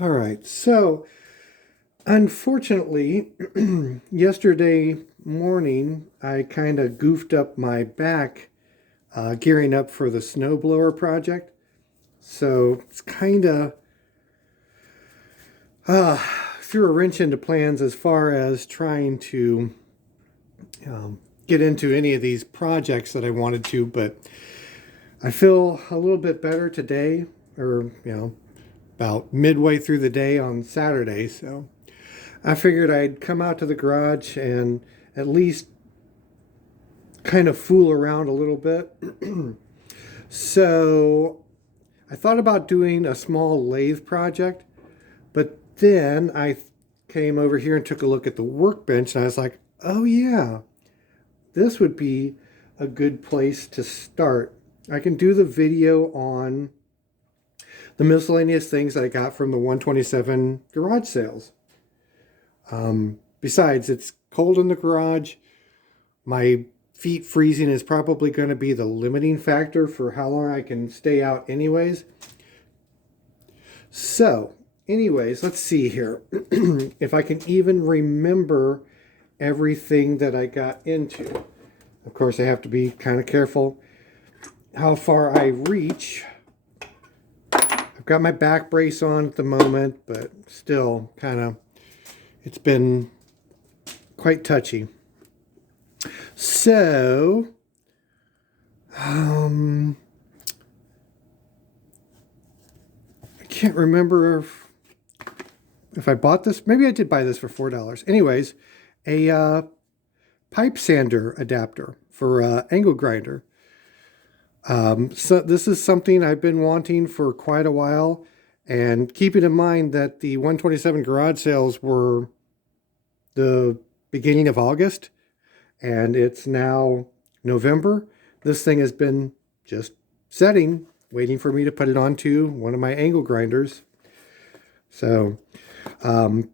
All right. So, unfortunately, yesterday morning, I kind of goofed up my back gearing up for the snowblower project. So, it's kind of uh, threw a wrench into plans as far as trying to um, get into any of these projects that I wanted to. But I feel a little bit better today, or, about midway through the day on Saturday. So, I figured I'd come out to the garage and at least kind of fool around a little bit. So I thought about doing a small lathe project, but then I came over here and took a look at the workbench and I was like, oh yeah, this would be a good place to start. I can do the video on the miscellaneous things that I got from the 127 garage sales. Besides, it's cold in the garage. My feet freezing is probably going to be the limiting factor for how long I can stay out anyways. So, anyways, let's see here. If I can even remember everything that I got into. Of course, I have to be kind of careful how far I reach. I've got my back brace on at the moment, but still kind of, it's been quite touchy. So, I can't remember if I bought this. Maybe I did buy this for $4. Anyways, a pipe sander adapter for angle grinder. So this is something I've been wanting for quite a while. And keeping in mind that the 127 garage sales were the beginning of August, and it's now November. This thing has been just setting, waiting for me to put it onto one of my angle grinders. So, like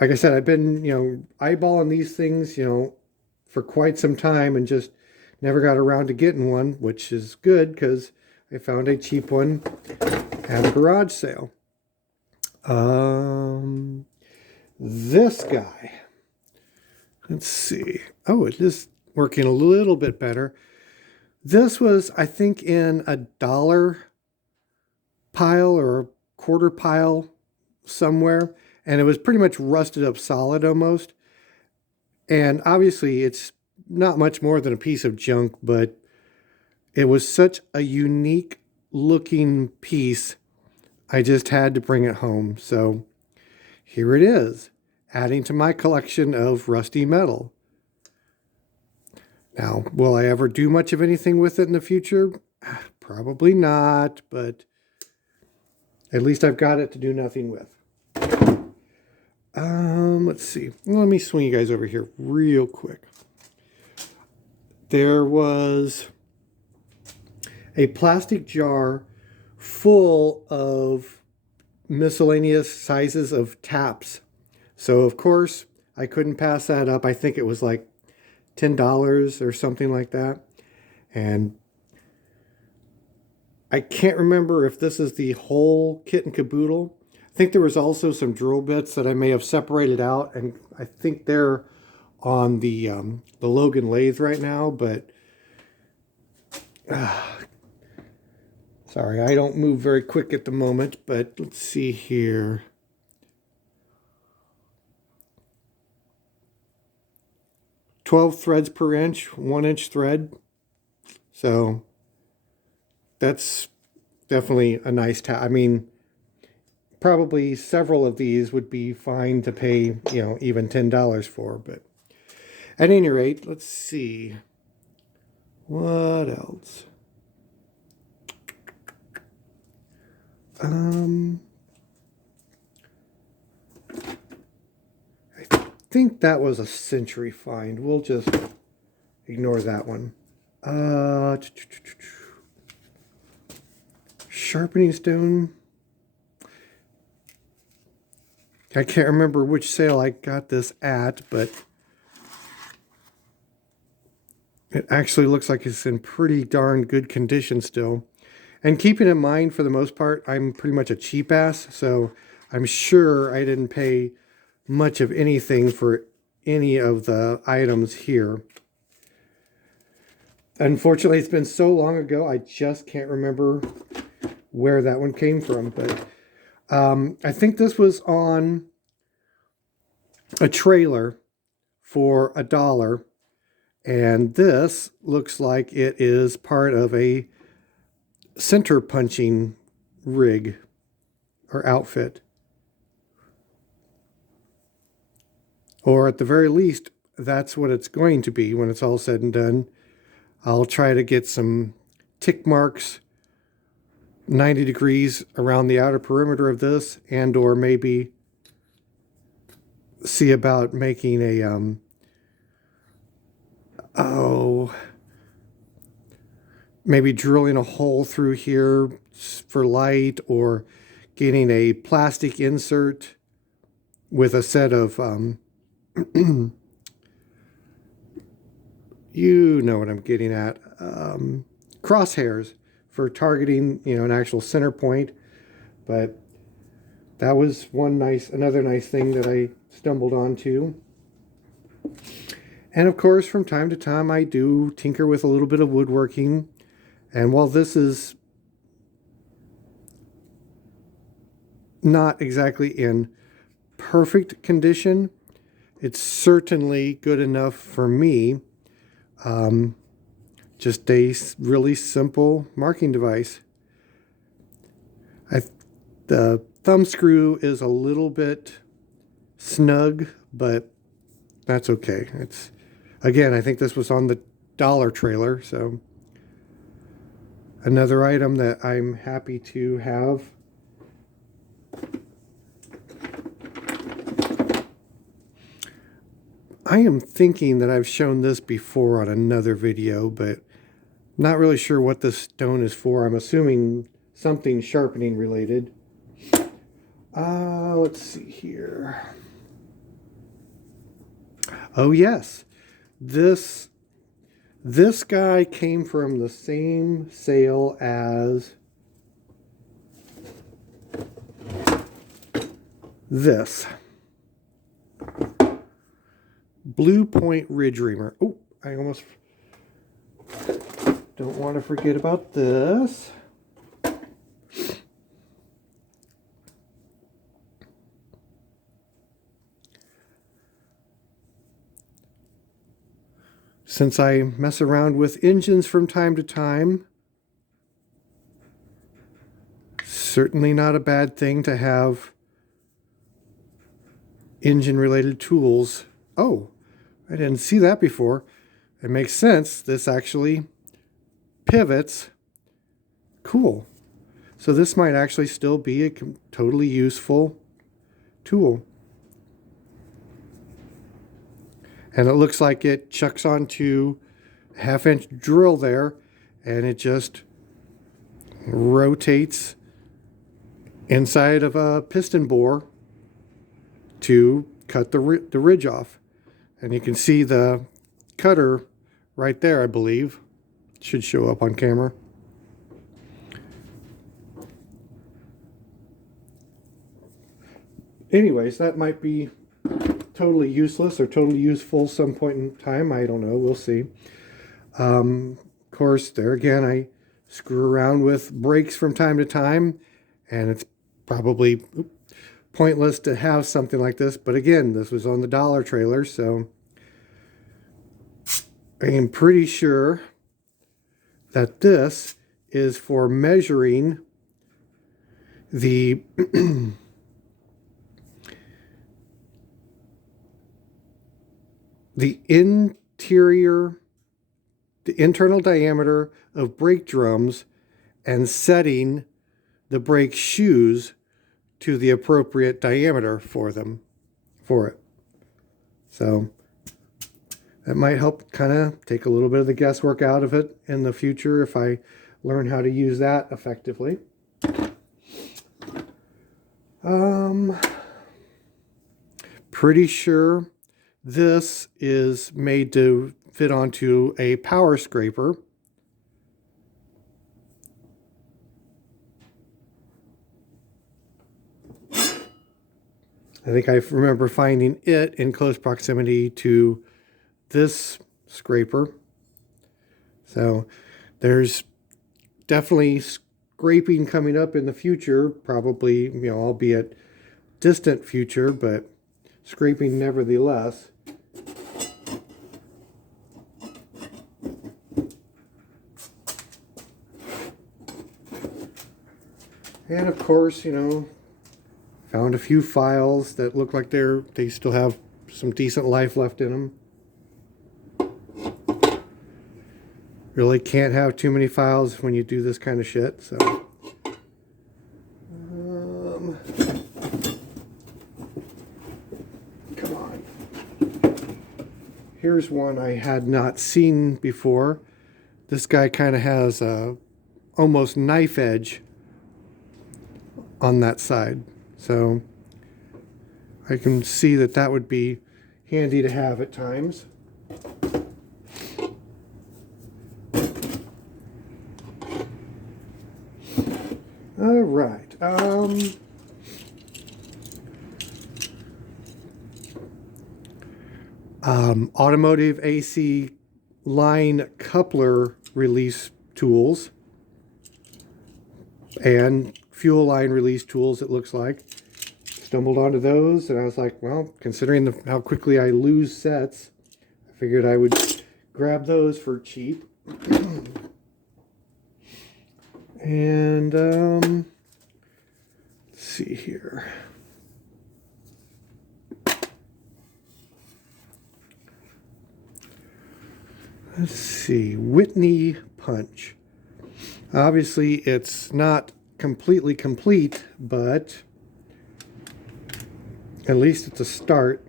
I said, I've been, eyeballing these things, for quite some time and just never got around to getting one, which is good because I found a cheap one at a garage sale. This guy. Let's see. Oh, it is working a little bit better. This was, I think, in a dollar pile or a quarter pile somewhere, and it was pretty much rusted up solid almost. And obviously, it's not much more than a piece of junk, but it was such a unique looking piece, I just had to bring it home. So here it is, adding to my collection of rusty metal. Now, will I ever do much of anything with it in the future? Probably not, but at least I've got it to do nothing with. Let's see. Let me swing you guys over here real quick. There was a plastic jar full of miscellaneous sizes of taps. So, of course, I couldn't pass that up. I think it was like $10 or something like that. And I can't remember if this is the whole kit and caboodle. I think there was also some drill bits that I may have separated out, and I think they're on the Logan lathe right now, but sorry, I don't move very quick at the moment, but let's see here. 12 threads per inch, 1-inch thread. So that's definitely a nice tab. I mean, probably several of these would be fine to pay, even $10 for. But at any rate, let's see. What else? I think that was a Century find. We'll just ignore that one. Sharpening stone. I can't remember which sale I got this at, but it actually looks like it's in pretty darn good condition still. And keeping in mind, for the most part, I'm pretty much a cheap ass, so I'm sure I didn't pay much of anything for any of the items here. Unfortunately, it's been so long ago, I just can't remember where that one came from. But I think this was on a trailer for $1. And this looks like it is part of a center punching rig or outfit. Or at the very least, that's what it's going to be when it's all said and done. I'll try to get some tick marks 90 degrees around the outer perimeter of this, and or maybe see about making a maybe drilling a hole through here for light, or getting a plastic insert with a set of you know what I'm getting at, crosshairs for targeting, an actual center point. But that was another nice thing that I stumbled onto. And of course, from time to time, I do tinker with a little bit of woodworking. And while this is not exactly in perfect condition, it's certainly good enough for me. Just a really simple marking device. The thumb screw is a little bit snug, but that's okay. Again, I think this was on the dollar trailer, so another item that I'm happy to have. I am thinking that I've shown this before on another video, but not really sure what this stone is for. I'm assuming something sharpening related. Let's see here. Oh yes, this guy came from the same sale as this Blue Point Ridge Reamer. Oh, I almost don't want to forget about this. Since I mess around with engines from time to time, certainly not a bad thing to have engine-related tools. Oh, I didn't see that before. It makes sense. This actually pivots. Cool. So this might actually still be a totally useful tool. And it looks like it chucks onto a 1/2-inch drill there, and it just rotates inside of a piston bore to cut the ridge off. And you can see the cutter right there, I believe. It should show up on camera. Anyways, that might be totally useless or totally useful some point in time. I don't know. We'll see. Of course, there again, I screw around with brakes from time to time, and it's probably pointless to have something like this. But again, this was on the dollar trailer, so I am pretty sure that this is for measuring the the internal diameter of brake drums and setting the brake shoes to the appropriate diameter for it. So that might help kind of take a little bit of the guesswork out of it in the future if I learn how to use that effectively. Pretty sure this is made to fit onto a power scraper. I think I remember finding it in close proximity to this scraper. So there's definitely scraping coming up in the future, probably, albeit distant future, but scraping nevertheless. And of course, found a few files that look like they still have some decent life left in them. Really can't have too many files when you do this kind of shit, so. Come on. Here's one I had not seen before. This guy kind of has a almost knife edge on that side, so I can see that would be handy to have at times. All right. Automotive AC line coupler release tools and fuel line release tools, it looks like. Stumbled onto those, and I was like, well, considering how quickly I lose sets, I figured I would grab those for cheap. And let's see here. Let's see, Whitney punch. Obviously, it's not completely complete, but at least it's a start.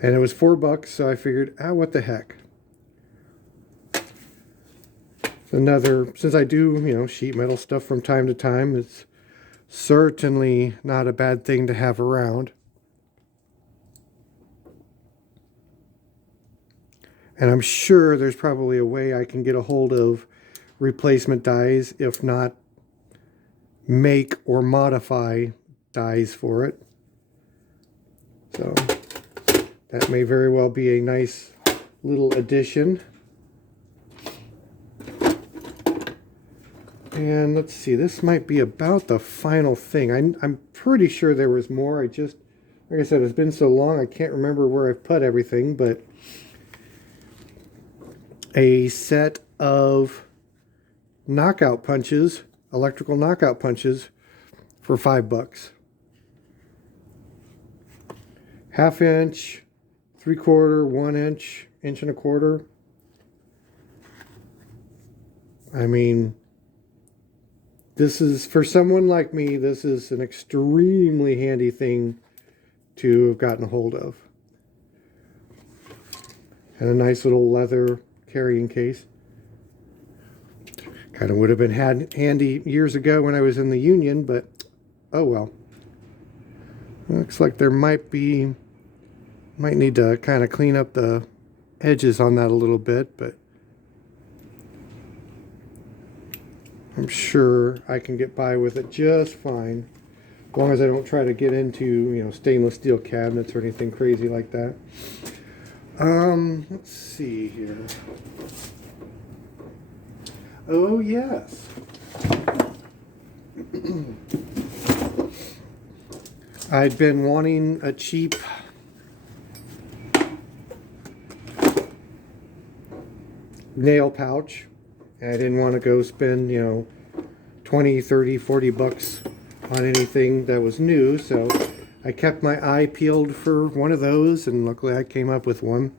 And it was $4, so I figured, what the heck. Since I do, sheet metal stuff from time to time, it's certainly not a bad thing to have around. And I'm sure there's probably a way I can get a hold of replacement dies, if not make or modify dies for it. So that may very well be a nice little addition. And let's see, this might be about the final thing. I'm pretty sure there was more. Like I said, it's been so long I can't remember where I've put everything, but a set of knockout punches, electrical knockout punches for $5. 1/2 inch, 3/4, 1 inch, 1.25 inches. I mean, this is, for someone like me, this is an extremely handy thing to have gotten a hold of. And a nice little leather carrying case. Kind of would have been handy years ago when I was in the Union, but oh well. Looks like there might need to kind of clean up the edges on that a little bit, but I'm sure I can get by with it just fine, as long as I don't try to get into, stainless steel cabinets or anything crazy like that. Let's see here. Oh, yes. I'd been wanting a cheap nail pouch. I didn't want to go spend, 20, 30, 40 bucks on anything that was new, so I kept my eye peeled for one of those, and luckily I came up with one.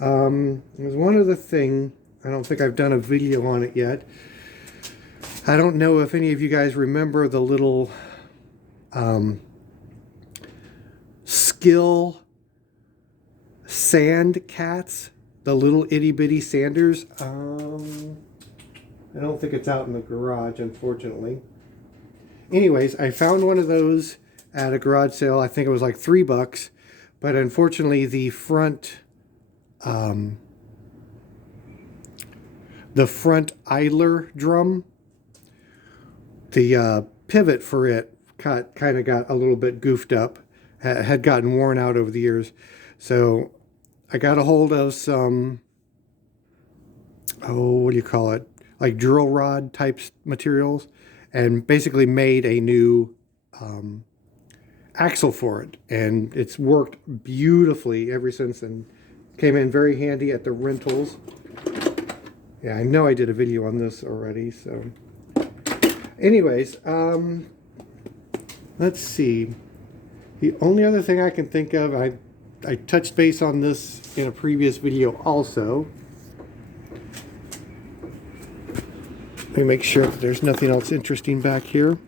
It was one of the thing, I don't think I've done a video on it yet. I don't know if any of you guys remember the little Skill sand cats, the little itty bitty sanders. I don't think it's out in the garage, unfortunately. Anyways, I found one of those at a garage sale. I think it was like $3, but unfortunately the front idler drum, the pivot for it kind of got a little bit goofed up, had gotten worn out over the years. So I got a hold of some, oh, what do you call it? Like drill rod type materials, and basically made a new axle for it. And it's worked beautifully ever since, and came in very handy at the rentals. Yeah, I know I did a video on this already, so. Anyways, let's see. The only other thing I can think of, I touched base on this in a previous video also. Let me make sure that there's nothing else interesting back here.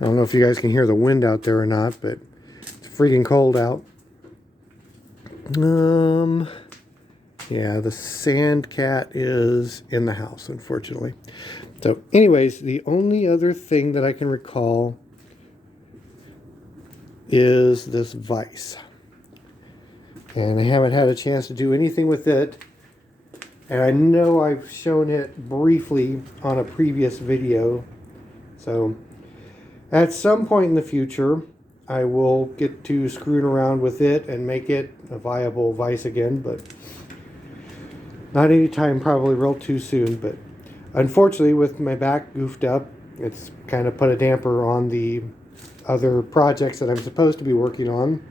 I don't know if you guys can hear the wind out there or not, but it's freaking cold out. Yeah, the sand cat is in the house, unfortunately. So anyways, the only other thing that I can recall is this vise. And I haven't had a chance to do anything with it. And I know I've shown it briefly on a previous video. So at some point in the future, I will get to screwing around with it and make it a viable vise again, but not anytime probably real too soon. But unfortunately, with my back goofed up, it's kind of put a damper on the other projects that I'm supposed to be working on.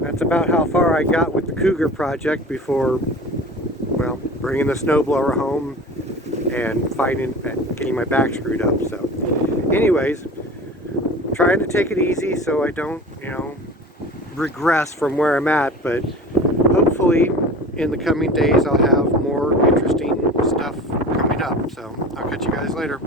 That's about how far I got with the Cougar project before, well, bringing the snowblower home and getting my back screwed up. So anyways, trying to take it easy so I don't, regress from where I'm at, but hopefully in the coming days I'll have more interesting stuff coming up. So I'll catch you guys later.